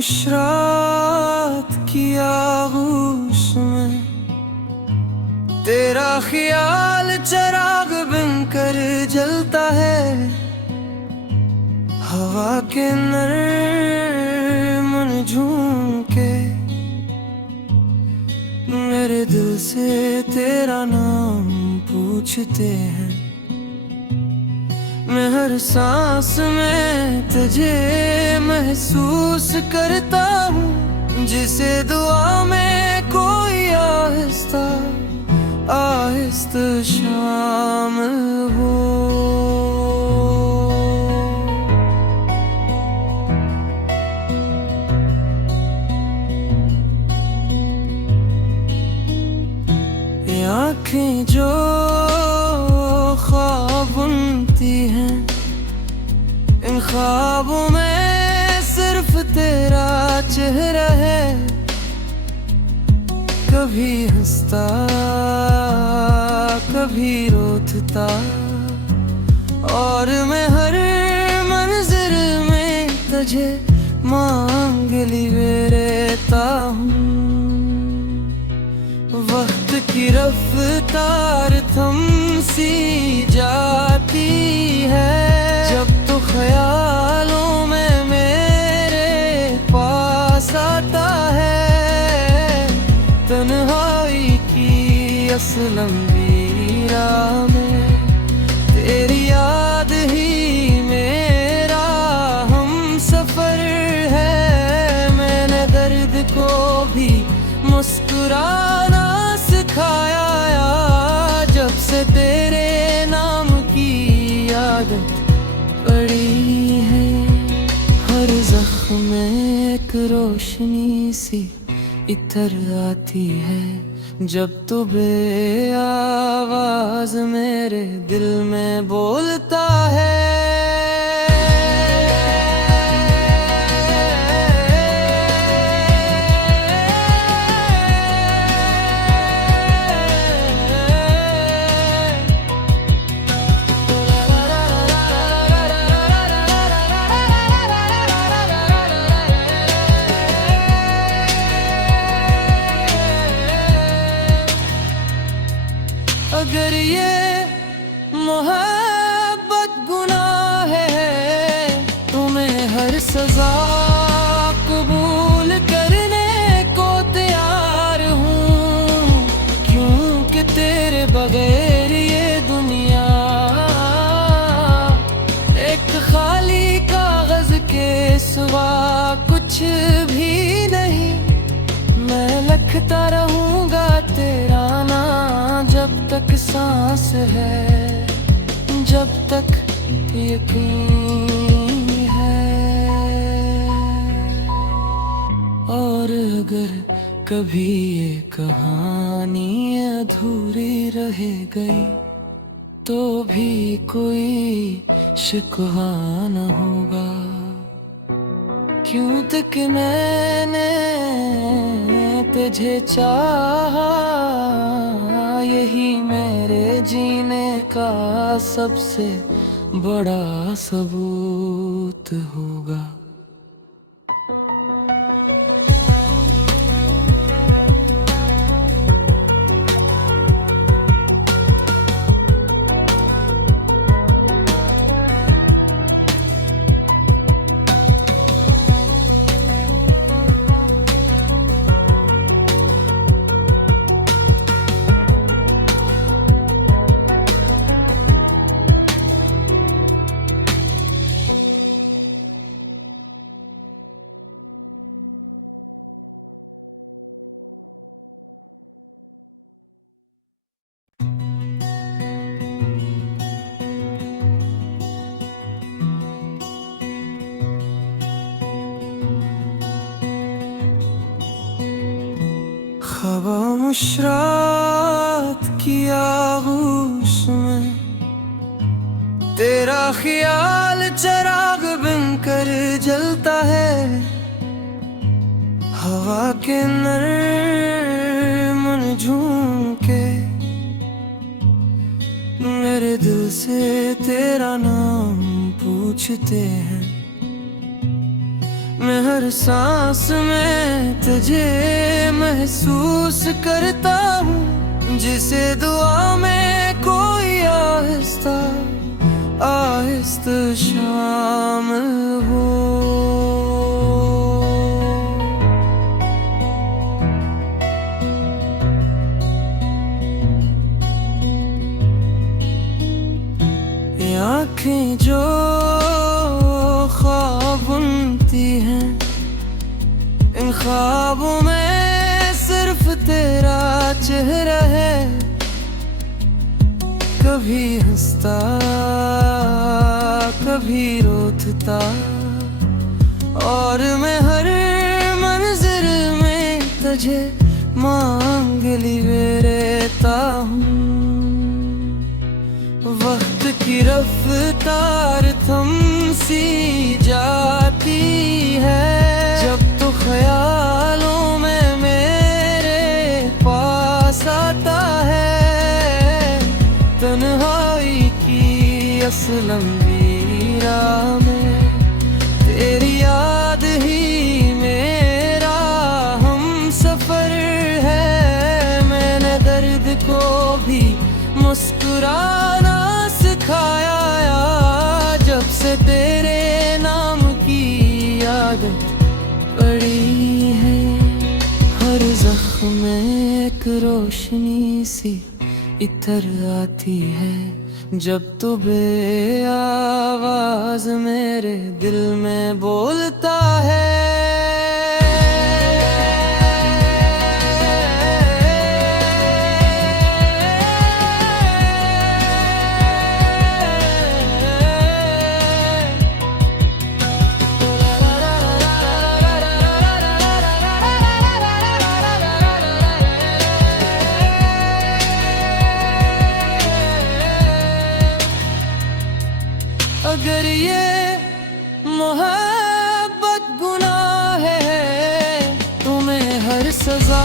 खामोश रात की आगोश में तेरा ख्याल चिराग बिन कर जलता है। हवा के नरम झोंके मेरे दिल से तेरा नाम पूछते हैं। मैं हर सांस में तुझे महसूस करता हूँ, जिसे दुआ में कोई आहिस्ता आहिस्ता शामिल हो। ये आँखें जो ख्वाब बुनती हैं, इन ख्वाबों में सिर्फ तेरा चेहरा है। कभी हंसता कभी रोता और मैं हर मंजिल में तुझे मांग लिए रहता हूँ। वक्त की रफ्तार थम सी जाती है जब तो ख्यालों में मेरे पास आता है। तन्हाई की असलम वीरा में तेरी याद ही मेरा हम सफर है। मैंने दर्द को भी मुस्कुराना सिखाया जब से तेरे नाम की आदत पड़ी है। हर जख्म में एक रोशनी सी इतर आती है जब तू बे आवाज मेरे दिल में बोलता है। अगर ये मोहब्बत गुनाह है तो मैं हर सजा कबूल करने को तैयार हूँ, क्योंकि तेरे बगैर ये दुनिया एक खाली कागज के सिवा कुछ भी नहीं। मैं लिखता रहूँगा तेरा नाम जब तक सांस है, जब तक यकीन है। और अगर कभी ये कहानी अधूरी रह गई तो भी कोई शिकवा न होगा, क्यों तक मैंने तुझे चाहा। यही मेरे जीने का सबसे बड़ा सबूत होगा। खामोश रात की आगोश में तेरा ख्याल चिराग बिन कर जलता है। हवा के नरम झोंके मेरे दिल से तेरा नाम पूछते हैं। मैं हर सांस में तुझे महसूस करता हूँ, जिसे दुआ में कोई आहिस्ता आहिस्ता शामिल हो। ये आँखें जो ख्वाब बुनती हैं, इन ख्वाबों में सिर्फ तेरा चेहरा है। कभी हंसता कभी रोता, और मैं हर मंज़िल में तुझे मांग लिए रहता हूँ। वक्त की रफ्तार थम सी जाती है, जब तो ख्यालों में मेरे पास आता है। तन्हाई की असल वीरा में तेरी याद ही मेरा हम सफर है। मैंने दर्द को भी मुस्कुराना सिखाया, जब से तेरे नाम की आदत पड़ी है। हर जख्म में एक रोशनी सी इतर आती है, जब तू बे आवाज मेरे दिल में बोलता है। अगर ये मोहब्बत गुनाह है, तुम्हें हर सजा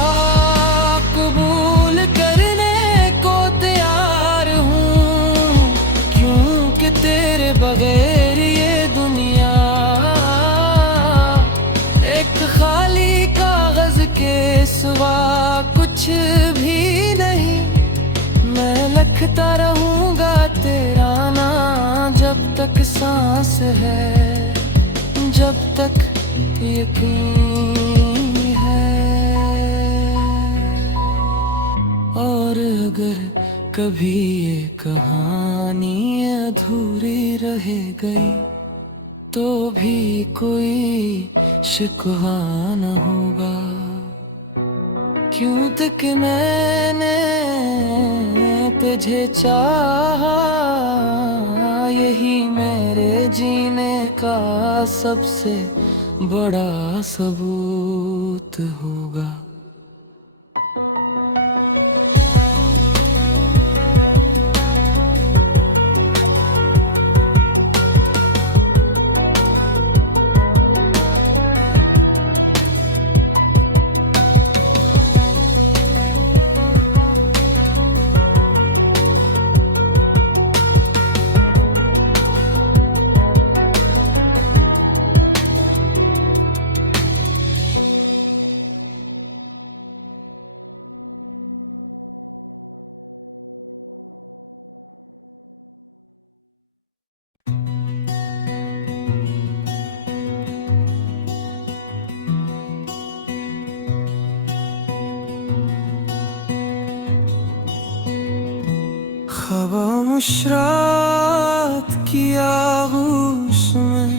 कबूल करने को तैयार हूँ। क्योंकि तेरे बगैर ये दुनिया एक खाली कागज के सिवा कुछ भी नहीं। मैं लिखता रहूँगा तेरा नाम जब तक सांस है, जब तक यकीन है। और अगर कभी ये कहानी अधूरी रह गई, तो भी कोई शिकवा न होगा। क्यों तक मैंने तुझे चाहा, यही मेरे जीने का सबसे बड़ा सबूत होगा। खामोश रात की आगोश में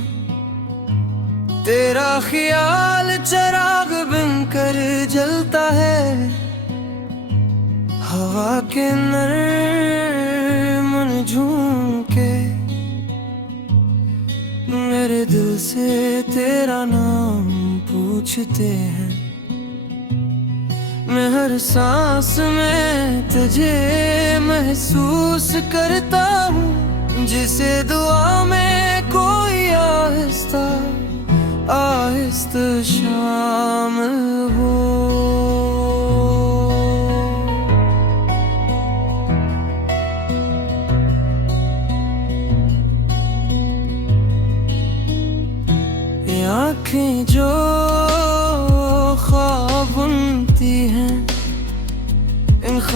तेरा ख्याल चिराग बनकर जलता है। हवा के नरम झोंके मेरे दिल से तेरा नाम पूछते हैं। मैं हर सांस में तुझे महसूस करता हूँ, जिसे दुआ में कोई आहिस्ता आहिस्ता शामिल हो। ये आँखें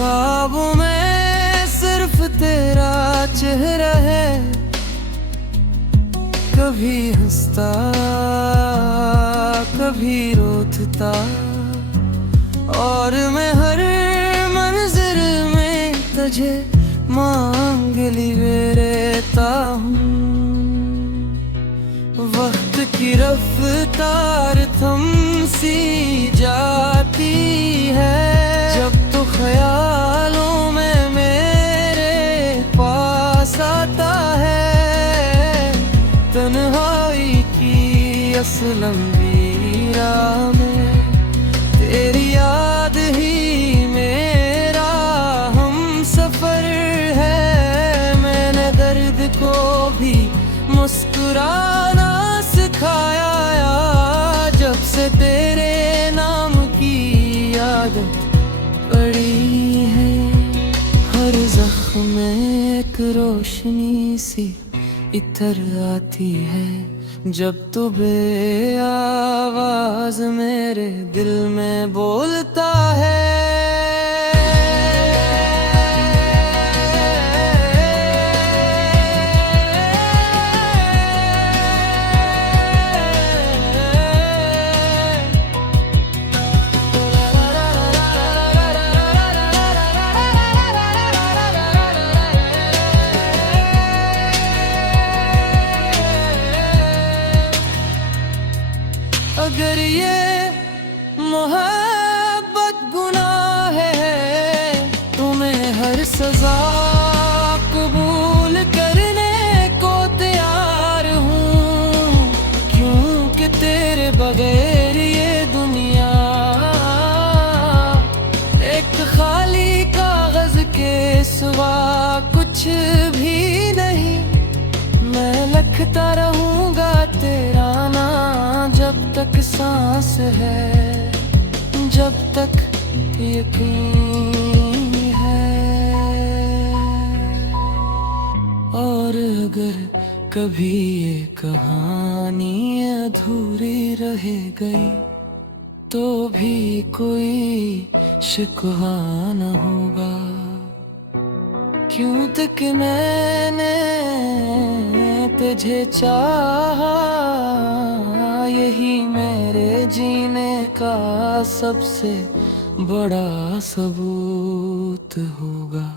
ख्वाबों में सिर्फ तेरा चेहरा है, कभी हंसता कभी रोता, और मैं हर मंजिल में तुझे मांग लिए रहता हूँ। वक्त की रफ्तार थम सी जाती है, जब तो ख्यालों में मेरे पास आता है। तन्हाई की असलम वीरा में तेरी याद ही मेरा हम सफर है। मैंने दर्द को भी मुस्कुराना सिखाया, जब से तेरे नाम की आदत पड़ी है। हर जख्म में एक रोशनी सी इतर आती है, जब तू बे आवाज मेरे दिल में बोलता है। अगर ये मोहब्बत गुनाह है, तो मैं हर सजा कबूल करने को तैयार हूँ, क्योंकि तेरे बगैर ये दुनिया एक खाली कागज के सिवा कुछ भी नहीं। मैं लिखता रहूँगा तेरा नाम जब तक सांस है, जब तक यकीन है। और अगर कभी ये कहानी अधूरी रह गई, तो भी कोई शिकवा न होगा, क्यों तक मैंने तुझे चाहा। यही मेरे जीने का सबसे बड़ा सबूत होगा।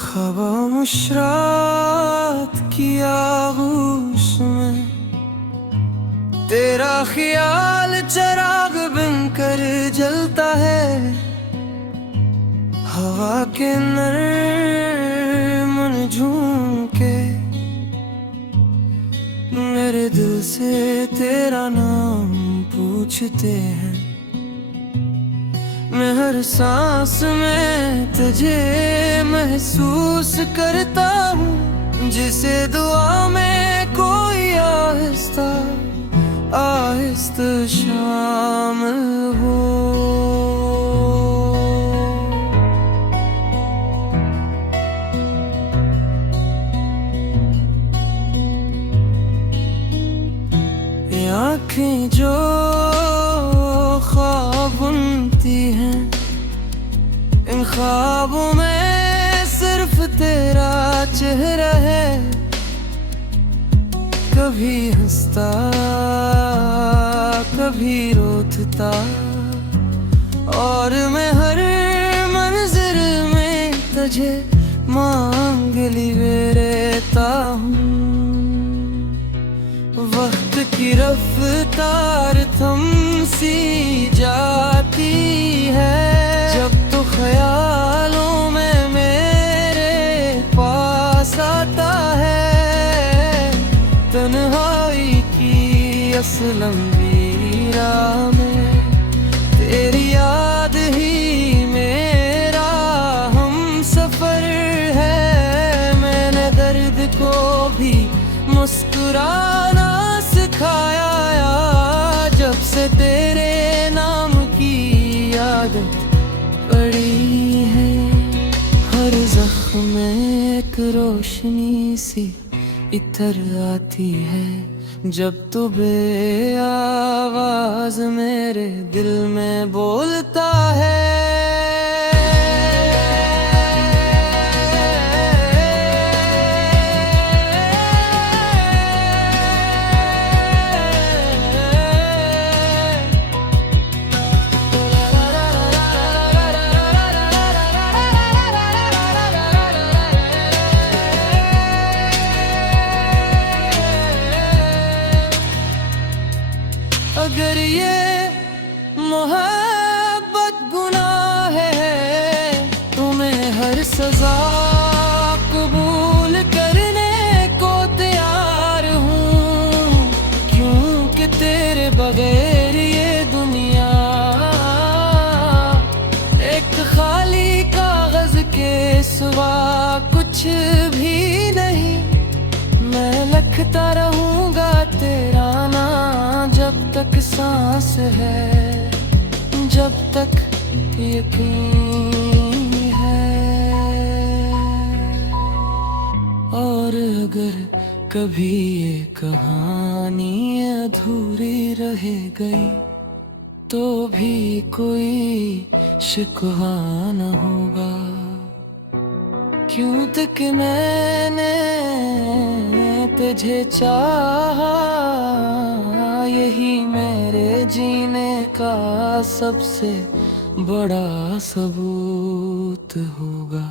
खामोश रात की आगोश में तेरा ख्याल चिराग बनकर जलता है। हवा के नरम झोंके मेरे दिल से तेरा नाम पूछते हैं। मैं हर सांस में तुझे महसूस करता हूँ, जिसे दुआ में कोई आहिस्ता आहिस्ता शामिल हो। ये आँखें जो ख्वाब बुनती हैं, इन ख्वाबों में सिर्फ तेरा चेहरा है। कभी हंसता कभी रोता, और मैं हर मंजिल में तुझे मांग लिए रहता हूँ। वक्त की रफ्तार थम सी जाती है। जब तो ख्यालों में मेरे पास आता है, तन्हाई की असलम वीरा में तेरी याद ही मेरा हम सफर है। मैंने दर्द को भी मुस्कुराना सिखाया, जब से तेरे नाम की आदत पड़ी है। हर जख्म में एक रोशनी सी इतर आती है, जब तू बेआवाज मेरे दिल में बोलता है। अगर ये मोहब्बत गुनाह है, तो मैं हर सजा कबूल करने को तैयार हूँ, क्योंकि तेरे बगैर ये दुनिया एक खाली कागज के सिवा कुछ भी नहीं। मैं लिखता रहूँगा तेरा नाम जब तक सांस है, जब तक यकीन है। और अगर कभी ये कहानी अधूरी रह गई, तो भी कोई शिकवा न होगा, क्यों तक मैंने तुझे चाहा। यही मेरे जीने का सबसे बड़ा सबूत होगा।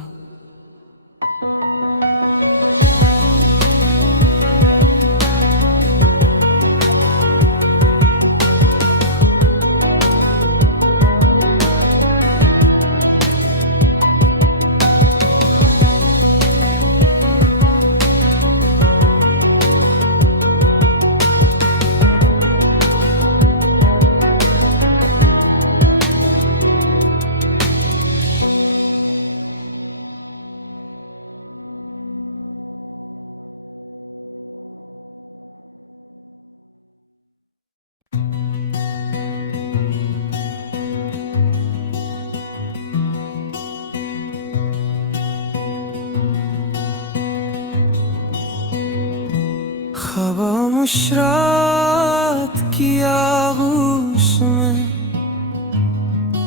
खामोश रात की आगोश में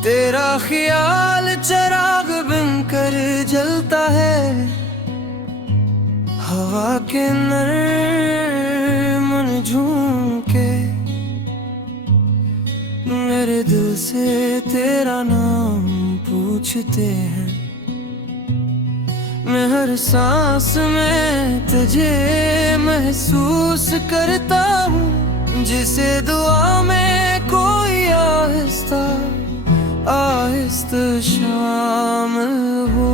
तेरा ख्याल चिराग बनकर जलता है। हवा के नरम झोंके मेरे दिल से तेरा नाम पूछते हैं। मैं हर सांस में तुझे महसूस करता हूँ, जिसे दुआ में कोई आहिस्ता आहिस्ता शामिल हो।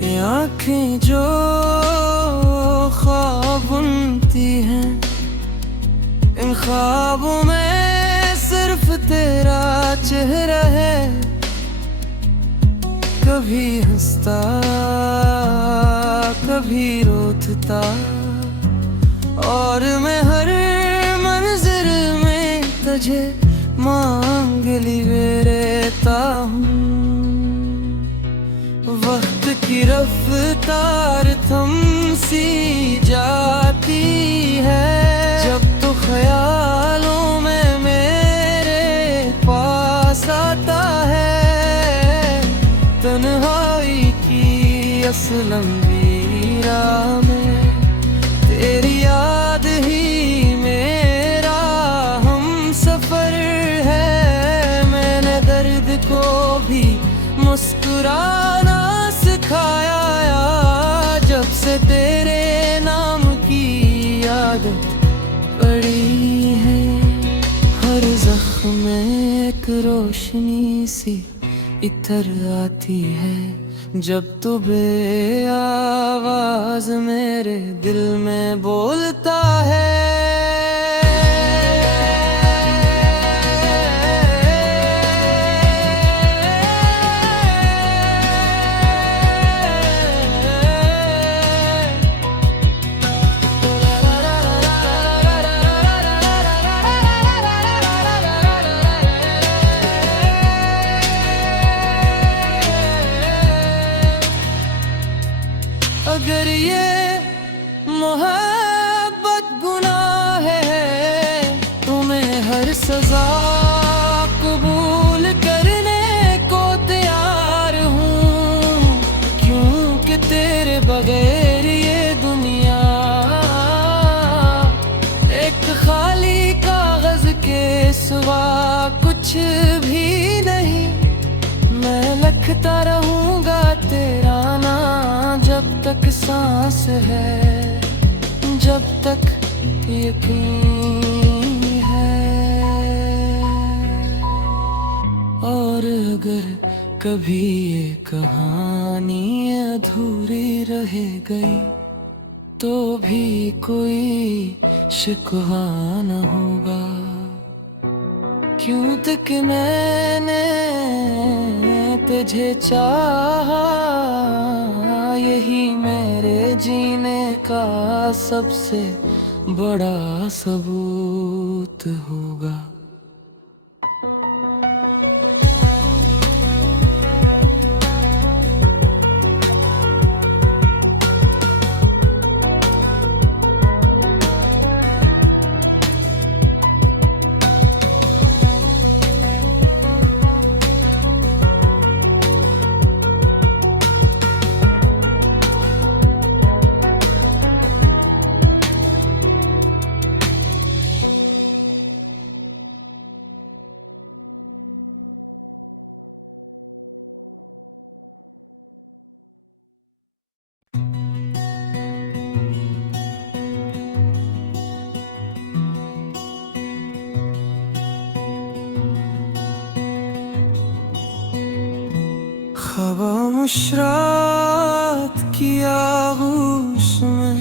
ये आँखें जो ख्वाब बुनती हैं, इन ख्वाबों में सिर्फ तेरा चेहरा है। कभी हंसता कभी रोता, और मैं हर मंजिल में तुझे मांग लिए रहता हूँ। वक्त की रफ्तार थम सी जाती है, जब तो ख्यालों में मेरे पास आता है। तन्हाई की असलम वीरा में तेरी याद ही मेरा हम सफर है। मैंने दर्द को भी मुस्कुराना सिखाया, जब से तेरे नाम की आदत पड़ी है। हर जख्म में एक रोशनी सी इतर आती है, जब तू आवाज मेरे दिल में बोलता है। अगर ये मोहब्बत गुनाह है, तुम्हें हर सजा कबूल करने को तैयार हूँ, क्योंकि तेरे बगैर ये दुनिया एक खाली कागज के सिवा कुछ भी नहीं। मैं लिखता रहूँगा तेरा नाम जब तक सांस है, जब तक यकीन है। और अगर कभी ये कहानी अधूरी रह गई, तो भी कोई शिकवा न होगा, क्यों तक मैंने तुझे चाहा। यही मेरे जीने का सबसे बड़ा सबूत होगा। खामोश रात की आगोश में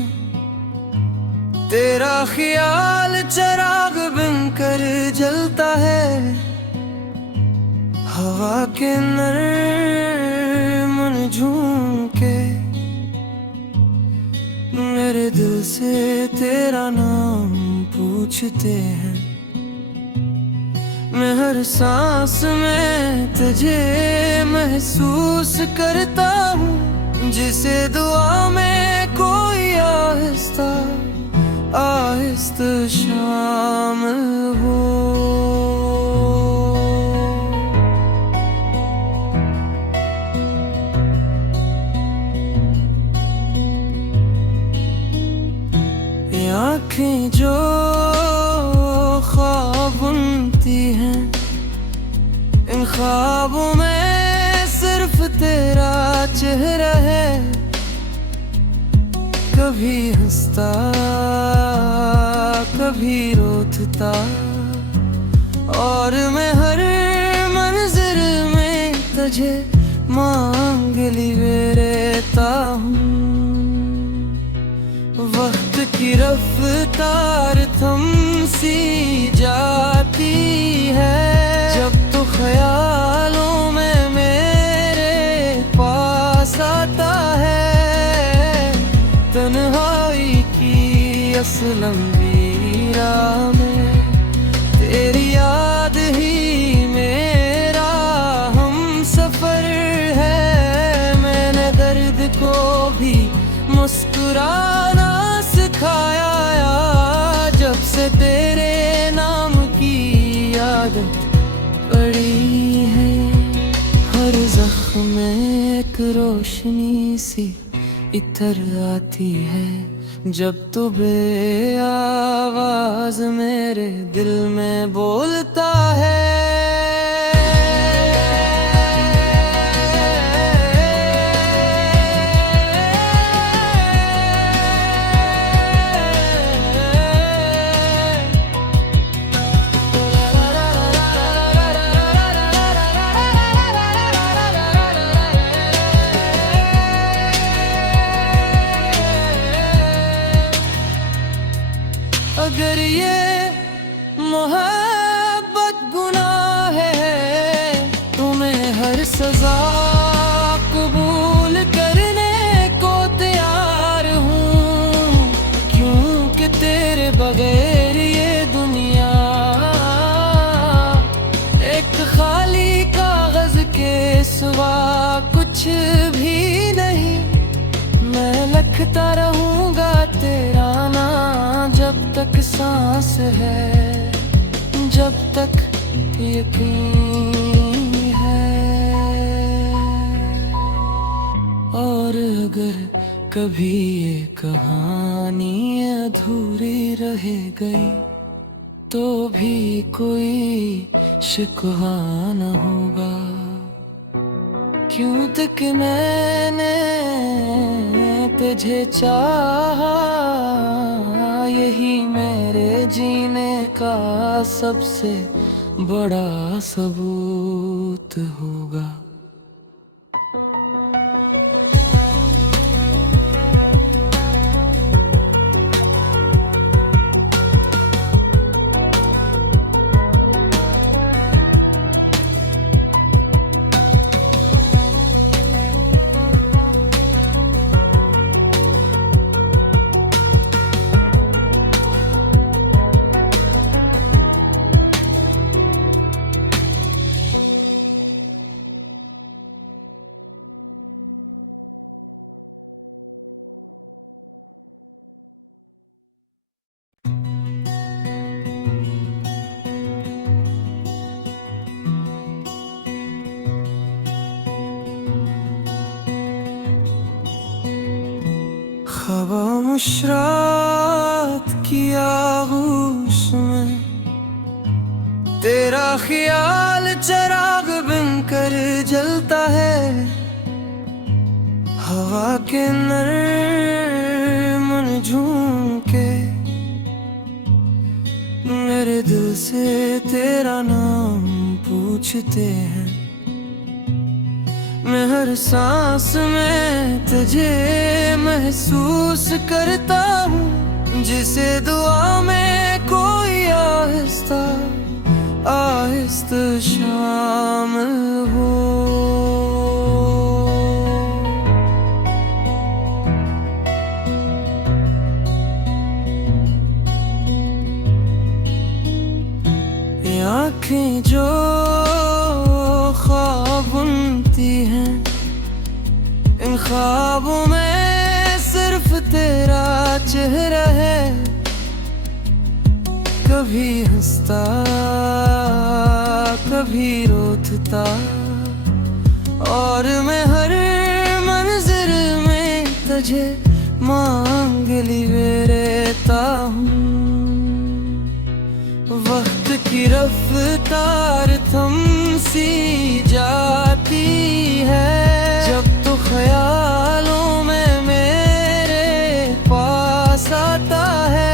तेरा ख्याल चिराग बनकर जलता है। हवा के नरम झोंके मेरे दिल से तेरा नाम पूछते हैं। मैं हर सांस में तुझे महसूस करता हूँ, जिसे दुआ में कोई आहिस्ता आहिस्ता शामिल हो। ये आँखें जो ख्वाब बुनती हैं, इन ख्वाबों में सिर्फ तेरा चेहरा है। कभी हंसता कभी रोता, और मैं हर मंजिल में तुझे मांग लिए रहता हूँ। वक्त की रफ्तार थम सी जाती है, जब तो ख्यालों में मेरे पास आता है। तन्हाई की असल लंबी राह में तेरी याद ही मेरा हम सफर है। मैंने दर्द को भी मुस्कुराना सिखाया, जब से तेरे नाम की आदत पड़ी है। हर जख्म में एक रोशनी सी इतर आती है, जब तू आवाज मेरे दिल में बोलता है। कुछ भी नहीं। मैं लिखता रहूंगा तेरा नाम जब तक सांस है, जब तक यकीन है। और अगर कभी ये कहानी अधूरी रह गई तो भी कोई शिकवा न होगा, क्यों तक मैंने तुझे चाहा। यही मेरे जीने का सबसे बड़ा सबूत होगा। खामोश रात की आगोश में तेरा ख्याल चिराग बनकर जलता है। हवा के नरम झोंके मेरे दिल से तेरा नाम पूछते हैं। मैं हर सांस में तुझे महसूस करता हूँ, जिसे दुआ में कोई आहिस्ता आहिस्ता शामिल हो। ये आँखें जो ख्वाब बुनती हैं, इन ख्वाबों में सिर्फ तेरा चेहरा है। कभी हंसता कभी रोता और मैं हर मंज़िल में तुझे मांग लिए रहता हूँ। वक्त की रफ्तार थम सी जाती है जब तो ख्यालों में मेरे पास आता है।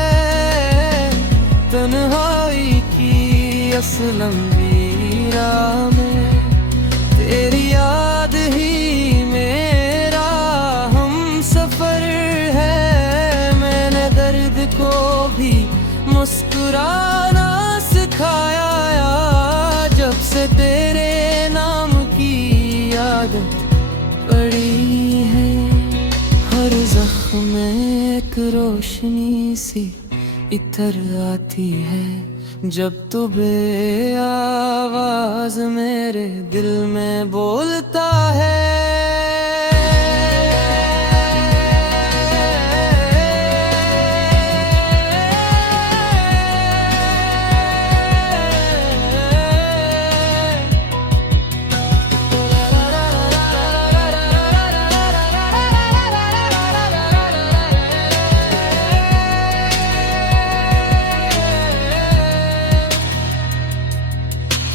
तन्हाई की असल वीरा में तेरी याद ही मेरा हम सफर है। मैंने दर्द को भी मुस्कुराना सिखाया जब से तेरे नाम की आदत पड़ी है। हर जख्म में एक रोशनी सी इतर आती है जब तू बे आवाज मेरे दिल में बोलता है।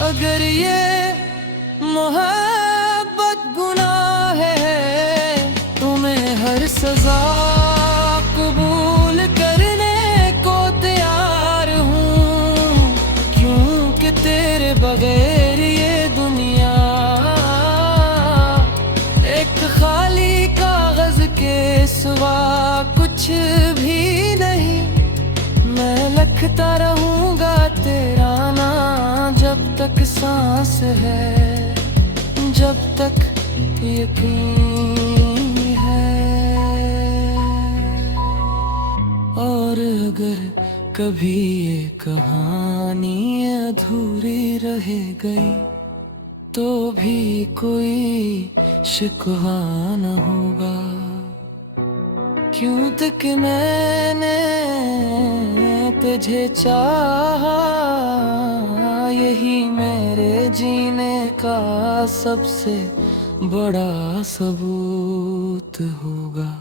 अगर ये मोहब्बत गुनाह है तो मैं हर सजा कबूल करने को तैयार हूँ, क्योंकि तेरे बगैर ये दुनिया एक खाली कागज के सिवा कुछ भी नहीं। मैं लिखता रहूंगा तेरा नाम जब तक सांस है, जब तक यकीन है। और अगर कभी ये कहानी अधूरी रह गई तो भी कोई शिकवा न होगा। क्यों तक मैंने तुझे चाहा, यही मेरे जीने का सबसे बड़ा सबूत होगा।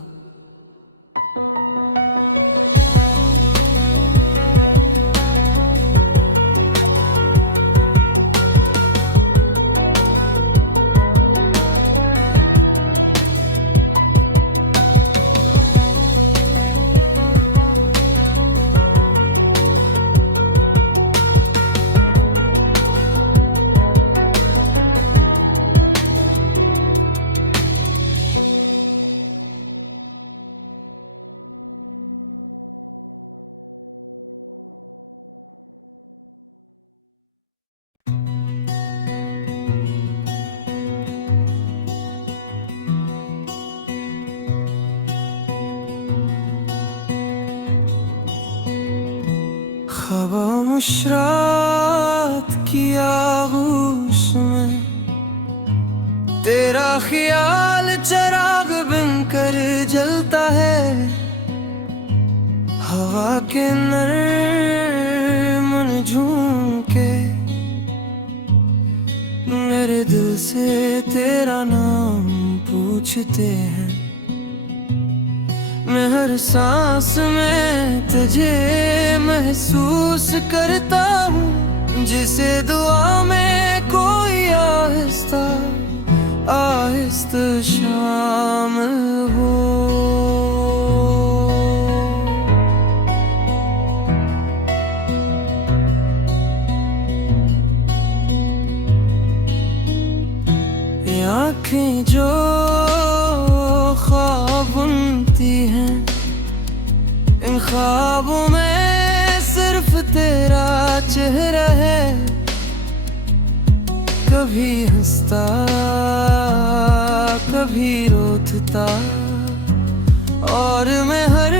खामोश रात की आगोश में तेरा ख्याल चिराग बनकर जलता है। हवा के नरम झोंके मेरे दिल से तेरा नाम पूछते हैं। मैं हर सांस में तुझे महसूस करता हूँ, जिसे दुआ में कोई आहिस्ता आहिस्ता शामिल हो। ये आँखें जो ख्वाब बुनती हैं, इन ख्वाबों में सिर्फ तेरा चेहरा है। कभी हंसता कभी रोता, और मैं हर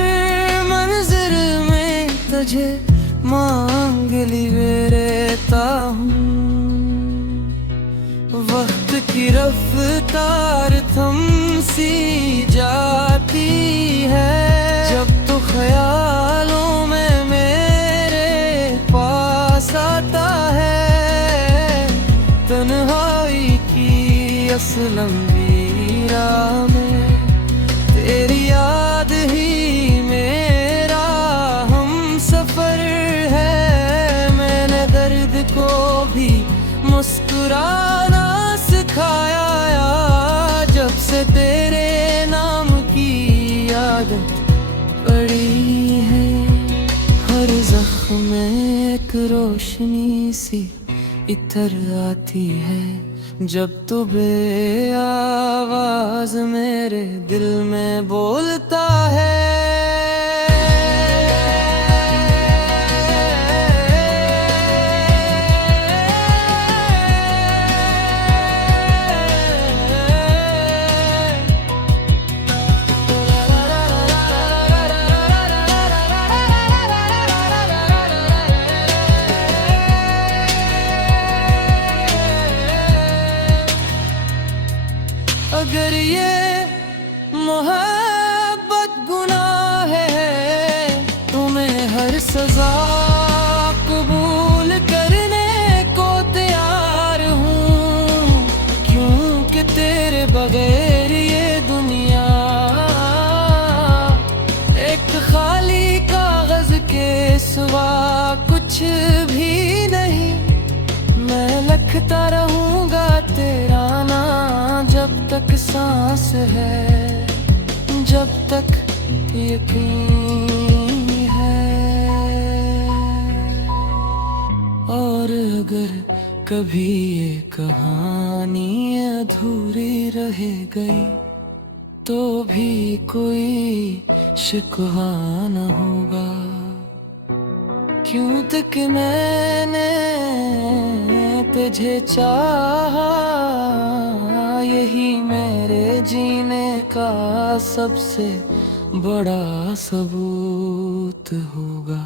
मंज़िल में तुझे मांग लिए रहता हूँ। वक्त की रफ्तार थम सी जाती है, जब तो ख्यालों में मेरे पास आता है। तन्हाई की असलम वीरा में तेरी याद ही मेरा हम सफर है। मैंने दर्द को भी मुस्कुराना सिखाया, जब से तेरे नाम की आदत पड़ी है। हर जख्म में एक रोशनी सी इतर आती है, जब तू बे आवाज मेरे दिल में बोलता है। अगर ये मोहब्बत गुनाह है, तो मैं हर सजा कबूल करने को तैयार हूँ। क्योंकि तेरे बगैर ये दुनिया एक खाली कागज के सिवा कुछ भी नहीं। मैं लिखता रहूँगा तेरा नाम जब तक सांस है, जब तक यकीन है। और अगर कभी ये कहानी अधूरी रह गई, तो भी कोई शिकवा न होगा। क्यों तक मैंने तुझे चाहा, यही मेरे जीने का सबसे बड़ा सबूत होगा।